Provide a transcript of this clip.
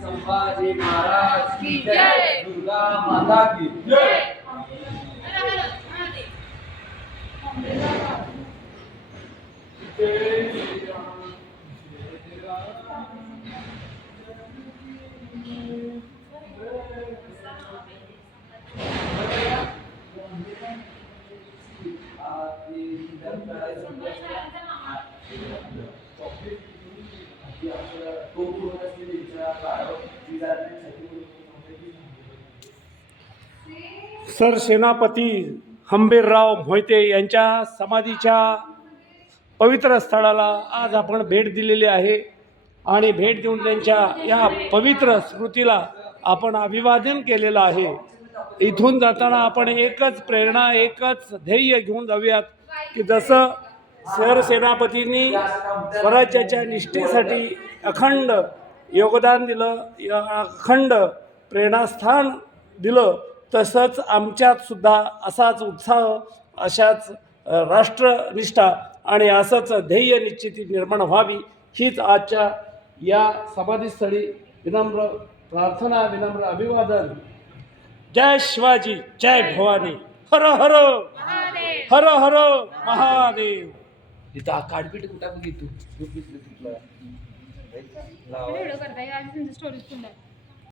संभाजी महाराज की जय दुर्गा माता की जय जय श्री राम। सरसेनापती हंबीरराव मोहिते यांच्या समाधीच्या पवित्र स्थळाला आज आपण भेट दिलेली आहे आणि भेट देऊन त्यांच्या या पवित्र स्मृतीला आपण अभिवादन केलेलं आहे. इथून जाताना आपण एकच प्रेरणा एकच ध्येय घेऊन जाऊयात. की जसं सरसेनापतींनी स्वराज्याच्या निष्ठेसाठी अखंड योगदान दिलं अखंड प्रेरणास्थान दिलं तसंच आमच्यातसुद्धा असाच उत्साह अशाच राष्ट्रनिष्ठा आणि असंच ध्येय निश्चिती निर्माण व्हावी हीच आजच्या या समाधीस्थळी विनम्र प्रार्थना विनम्र अभिवादन. जय शिवाजी जय भवानी. हर हर! हर हर महादेव. इथं काढपीट कुठं घेतो व्हिडिओ करताय स्टोरीज